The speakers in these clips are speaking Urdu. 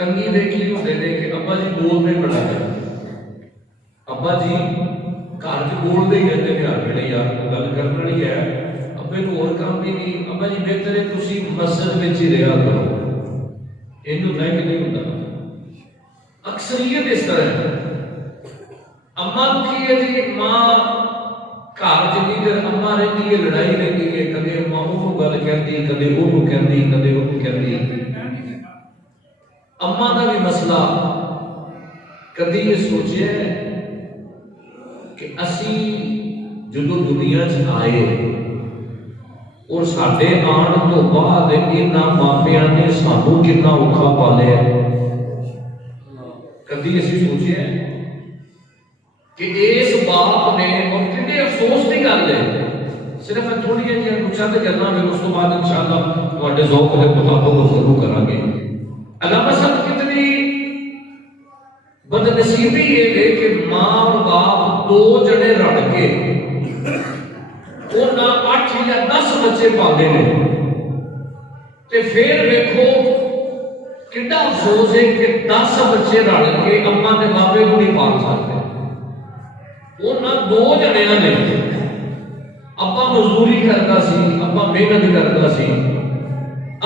تنگی دے کی ہوتے ہیں کہ ابا جی بولتے بڑا ہے، ابا جی گھر چ بولتے ہی رہتے ہیں، آگے یار گل کرنا نہیں ہے، ابے کو اور کام بھی نہیں، ابا جی بہتر ہے تسی مسجد میں ہی رہا کرو، یہ ہوتا ہے کہ نہیں ہوتا؟ اکثریت اس طرح ہے۔ اما دکھی ہے جی، ماں گھر جنی دیر اما رہتی ہے، لڑائی رہتی ہے، کدے ماں کو گل کہتی، کدے وہ کہتی، کدے وہ کہتی۔ اما کا بھی مسئلہ کدی یہ سوچے کہ اسی جدو دنیا چ آئے اور ساڈے آن تو بعد انہاں ماپیاں نے سانوں کتنا اوکھا پالیا، کدی اسی سوچے کہ اس باپ نے، اور کتنے افسوس کی گل ہے، صرف تھوڑی جہی چند گلاں پھر اس تو بعد انشاءاللہ تواڈے ذوق دے مطابق گفتگو کراں گے۔ علامہ صاحب کتنی بدنصیبی ہے کہ ماں اور باپ دو جنے رل کے انہاں 8 یا 10 بچے پالے نے، تے پھر ویکھو کتنا افسوس ہے کہ 10 بچے رل کے اما تے بابے کو نہیں پال سکتے۔ انہاں 2 جنیاں نے، ابا مزدوری کرتا سی، ابا محنت کرتا سی،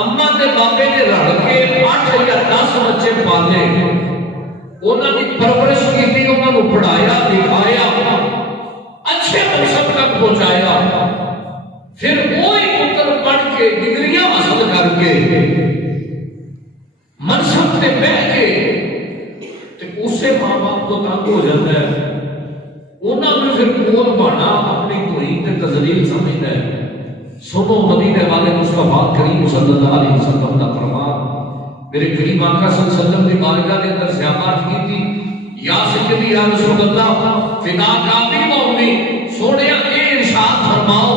اما تے بابے نے رل کے 8 یا 10 بچے پالے، انہاں دی پرورش کی، انہاں کو پڑھایا لکھایا، اچھے منصب تک پہنچایا، پھر وہی پتر پڑھ کے ڈگریاں حاصل کر کے منصب تے بیٹھ کے تے اسے ماں باپ تو تنگ ہو جاتا ہے، انہاں نے پھر کول بنا اپنی توہین تے تذلیل سمجھتا ہے۔ سنو مدینے والے مصطفیٰ کریم صلی اللہ علیہ وسلم کا فرمان، میرے کریم آقا صلی اللہ علیہ وسلم کی بارگاہ کے اندر سیاحت کی تھی، یا سیدی یا رسول اللہ فدا کافی مومنی، سونیا اے ارشاد فرماؤ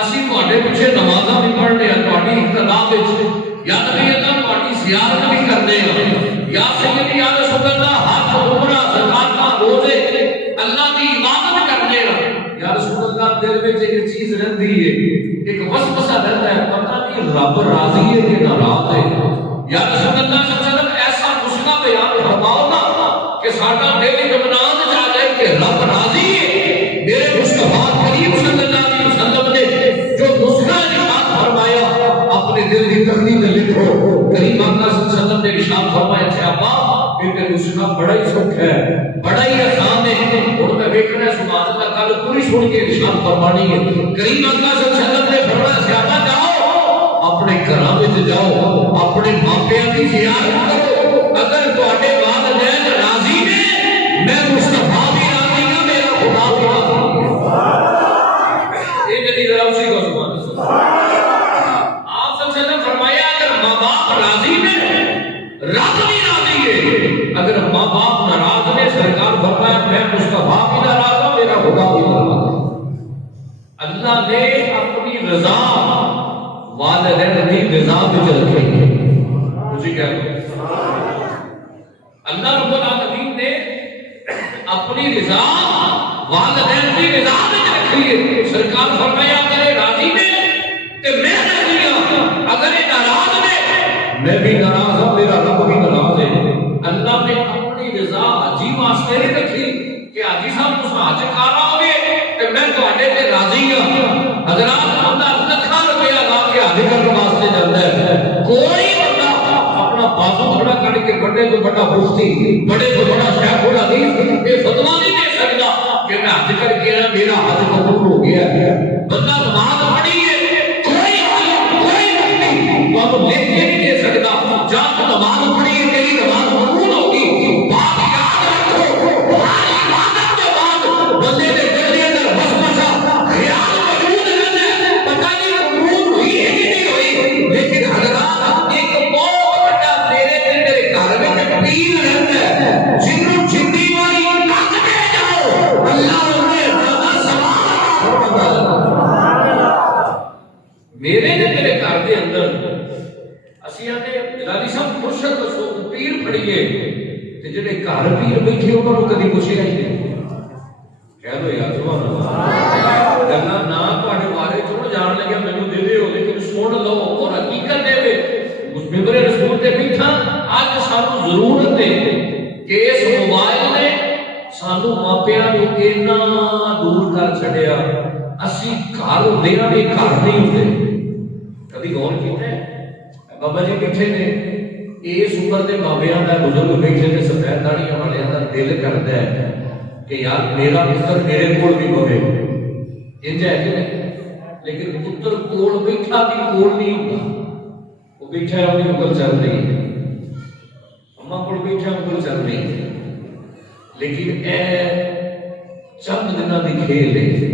اسی تواڈے پیچھے نمازاں بھی پڑھنے ہیں، تواڈی اقتدا وچ یا نبی اللہ تواڈی زیارت بھی کرنے ہیں، یا سیدی یا رسول اللہ حج عمرہ زکات روزے اللہ کی عبادت کرنے ہیں، یا رسول اللہ دل وچ ایک چیز رہندی ہے، ایک وسوسہ رہتا ہے، پتہ نہیں رب راضی ہے کہ ناراض ہے، یا رسول اللہ صلی اللہ علیہ وسلم ایسا نسخہ بیان فرماؤ نا کہ ساڈا دل اطمینان چ آ جائے کہ رب راضی ہے۔ میرے مصطفیٰ کریم صلی اللہ علیہ وسلم نے جو نسخہ ارشاد فرمایا اپنے دل کی تختی میں لکھو۔ کریم آقا صلی اللہ علیہ وسلم نے ارشاد فرمایا اچھا ابا یہ نسخہ بڑا ہی سوکھ ہے، بڑا ہی آسان ہے، اور میں دیکھنا ہے سبحان اللہ کل پوری سن کے ارشاد فرمانی ہے۔ کریم آقا صلی اللہ علیہ وسلم نے فرمایا صحابہ جاؤ اپنے گھراں وچ جاؤ، اپنے ماپیاں کی زیارت کرو، اگر تواڈے والدین راضی نے میں مصطفیٰ بھی راضی ہوں، میرا خدا بھی راضی ہے۔ یہ جدی ذرا اسی کو سبحان اللہ۔ آپ صلی اللہ علیہ وسلم فرمایا اگر ماں باپ راضی نے رب بھی راضی ہے، اگر ماں باپ ناراض نے سرکار فرمایا میں مصطفیٰ بھی ناراض ہوں، میرا خدا بھی ناراض ہے۔ اللہ نے اپنی رضا والدین کی رضا میں رکھی ہے، مجھے کیا اللہ رب العالمین نے اپنی رضا والدین کی رضا میں رکھی ہے۔ سرکار فرمایا اگر راضی نے تو میں راضی ہوں، اگر ناراض نے میں بھی ناراض ہوں، میرا رب بھی ناراض ہے۔ اللہ نے اپنی رضا حاجی واسطے نہیں رکھی کہ حاجی صاحب تساں حج کر آؤ گے تے میں تواڈے تے راضی ہوں۔ حضرات بندہ لکھاں روپیہ لا کے حج کرنے واسطے جاندا ہے، کوئی بندہ اپنا بازو کھڑا کر کے بڑے تو بڑا مفتی، بڑے تو بڑا شیخ الحدیث یہ فتویٰ نہیں دے سکتا کہ میں حج کر کے میرا حج قبول ہو گیا ہے۔ بندہ نماز پڑھی ہے، کوئی عالم کوئی مفتی وہ لکھ کے نہیں دے سکتا جب نماز پڑھی ہے تیری نماز قبول ہوگی۔ بات یاد رکھو ہر عبادت کے بعد بندے نے دل کے اندر وسوسہ خیال موجود رہتا ہے، پتہ نہیں قبول ہوئی ہے کہ نہیں ہوئی، لیکن حضرات ایک بہت بڑا میرے گھر میں پیر رہتا ہے جنوں جنی والی نک دے جاؤ اللہ انہیں زیادہ سوال میرے نے تیرے گھر کے اندر اسی آتے جلالی صاحب مرشد رسول پیر پڑھیے تے جڑے گھر پیر بیٹھے انہاں نوں کدی پوچھیا ہی نہیں، کہہ دو یار سبحان اللہ، گلاں نہ تواڈے بارے چون جان لگا مینوں دے دیو لیکن سن لو اور حقیقت دے اس ممبر رسول تے بیٹھا اج سانوں پیا اسی گھر ہوتے ہیں یہ گھر نہیں ہوتے کبھی غور کیتا ہے بابا جی بیٹھے نے اس عمر کے بابیاں کا بزرگ بیٹھے نے سفید داڑیاں والے کا دل کرتا ہے کہ یار میرا پتر میرے کول بھی بوے انج ہے کہ نہیں لیکن پتر کول بیٹھا بھی کول نہیں ہوتا وہ بیٹھا ہے وہ انگل چل رہی ہے اما کول بیٹھا انگل چل رہی ہے لیکن اے چند دنوں کی کھیل ہے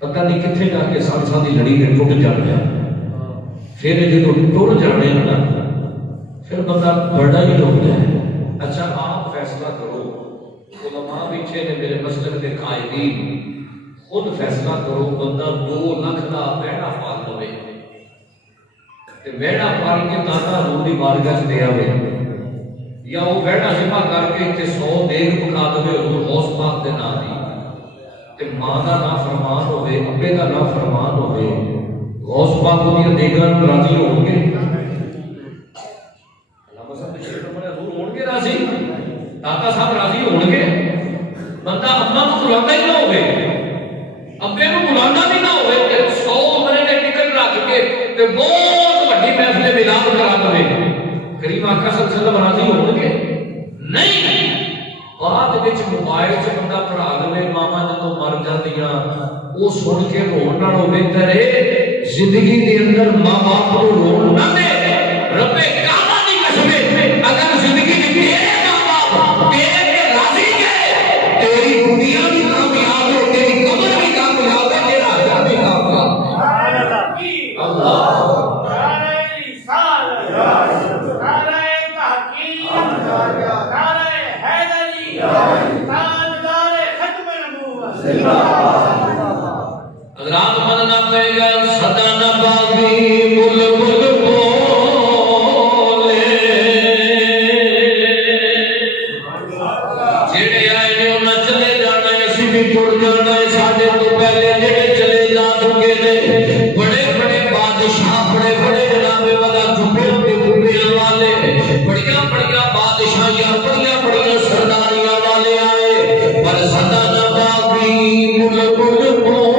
پتہ نہیں کتنے جا کے سانساں کی لڑی میں ٹوٹ جانا پھر جب ٹوٹ جانے نا پھر بندہ بڑا ہی ہوتا ہے اچھا آپ فیصلہ کرو علماء پیچھے نے میرے مسلک کے قائدین خود فیصلہ کرو بندہ 2 لاکھ کا ویڑا پال لوے تے ویڑا پال کے داتا حضور دی بارگاہ چ دے آوے یا وہ ویڑا ذبح کر کے تے 100 دیگ پکا دے حضور غوث پاک دے نام دی تے ماں دا نافرمان ہوے ابے دا نافرمان ہوے غوث پاک دی دیگاں نوں راضی ہون گے علامہ صاحب شیخ عمر حضور ہون گے راضی داتا صاحب راضی ہون گے بندہ اپنا تو بلانا ہی نہ ہوئے ابے کو بلانا بھی نہ ہوئے کہ 100 عمرے نے ٹکٹ رکھ کے کہ بہت بڑی محفل ملاد کرا دے کریم آقا صلی اللہ علیہ وسلم راضی ہون گے نہیں بعد وچ موبائل سے بندہ پڑھا لے ماما جدوں مر جاندیاں وہ سن کے رون نالوں بہتر ہے زندگی دے اندر ماں باپ کو رون نہ دے رب کعبہ دی قسم اگر زندگی دی تیرے ماں باپ تیرے کے راضی ہے تیری دنیا بھی کامیاب ہے تیری قبر بھی کامیاب ہے تیرا آخرت بھی کامیاب ہے اللہ رات مننا پے گا سدا نہ باغی بل بل بولے جڑے آئے نے انہاں چلے جانا ہے اسی بھی ٹر جانا ہے ساڈے تو پہلے جڑے چلے جا چکے نے بڑے بڑے بادشاہ بڑے بڑے جناب والا جھپیاں تے گھبیاں والے بڑیاں بڑیاں بادشاہیاں بڑیاں بڑیاں سرداریاں والے آئے پر سدا نہ باغی بل بل بولے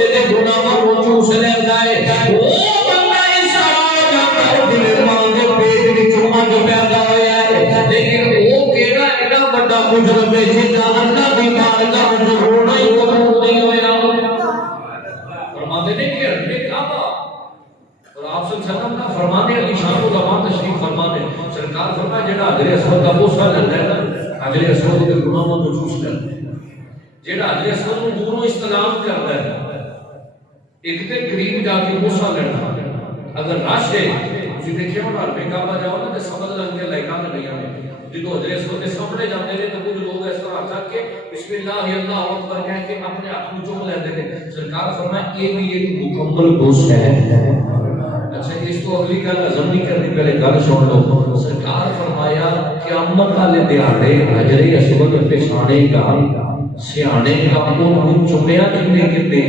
بندے دے گناہاں کو چوس لیندا ہے وہ بندہ انسان جاندا ہے جے ماں دے پیٹ وچوں اج پیدا ہویا ہے لیکن وہ کیڑا ایڈا بڑا مجرم ہے جنہ اللہ دی بارگاہ وچ رونا ہی قبول نہیں ہویا فرماتے ہیں کہ حضرت کعبہ اور آپ صلی اللہ علیہ وسلم کا فرمانے علی شان العلماء تشریف فرمانے سرکار فرمایا جڑا حضرت اسود کا بوسہ لینا ہے نا حضرت اسود کے گناہوں کو چوس لینا ہے جڑا حضرت اسود کو دوروں استلام کرتا ہے ایک تے قریب جا کے بوسہ لینا اگر رش ہے تسی دیکھیں ہونا حضرت کعبہ جاؤ نا تے سمجھ لگ کے لائکاں نہیں آنے جدو حضرت اسود کے سامنے جاتے ہیں تو کچھ لوگ اس طرح تک کہ بسم اللہ اللہ اکبر کہہ کے اپنے ہاتھ میں چوم لیتے ہیں سرکار فرمایا یہ بھی ایک مکمل بوسہ ہے اچھا اس کو اگلی گل ہضم نہیں کرنی پہلے گل سن لو سرکار فرمایا قیامت والے دیہاڑے حجر اسود پچھاڑے گا سیانے کا انہوں چمیا کنے کنے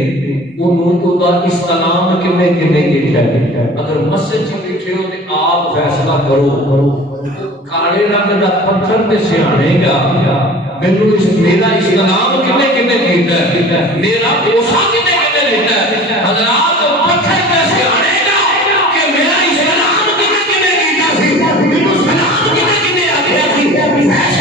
انہوں دا استلام کنے کنے کیٹھا اگر مسجد چ بیٹھے ہو تے آپ فیصلہ کرو کاڑے رنگ دا پتھر تے سیانے گا مینوں اس میرا استلام کنے کنے کیتا ہے میرا بوسہ کنے کنے لیتا ہے حضرات پتھر تے سیانے گا کہ میرا استلام کنے کنے کیتا سی مینوں سلام کنے کنے آکھیا سی